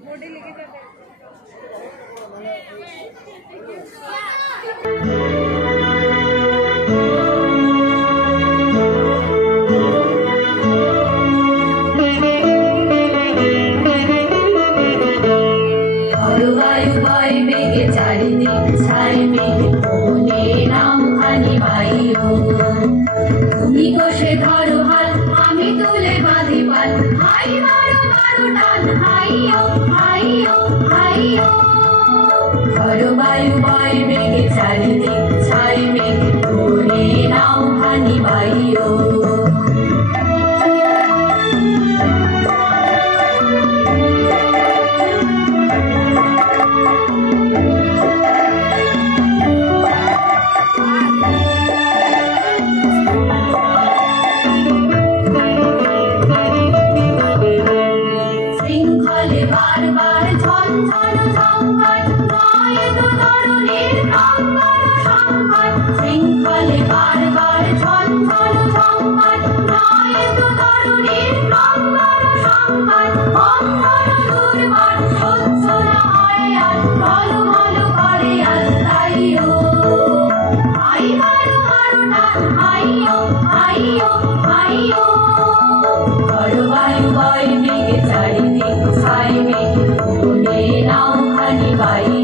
बोर्डे लेके जाते हैं। তুমি কষে ধরো হাত আমি তুলে বাঁধি পাল হাই মারো মারো টান হাইও হাইও হাইও ধরো বায়ু বয় বেগে চারিদিক ছাই মেঘে ধরে নাও হানি বাইও বারবার ঝনঝন সংকট নয় তো তরুণীর প্রাঙ্গণ সংকট শৃঙ্খলে বারবার ঝনঝন সংকট নয় তো তরুণীর প্রাঙ্গণ সংকট বন্ধন দুর্বার সহ্য না হয় আর ভালো ভালো করে আজ তাইও হাই মারো মারো টান হাইও হাইও হাইও ধরো বায়ু বয় বেগে চারিদিক ছাই মেঘে ধরে নাও হানি বাই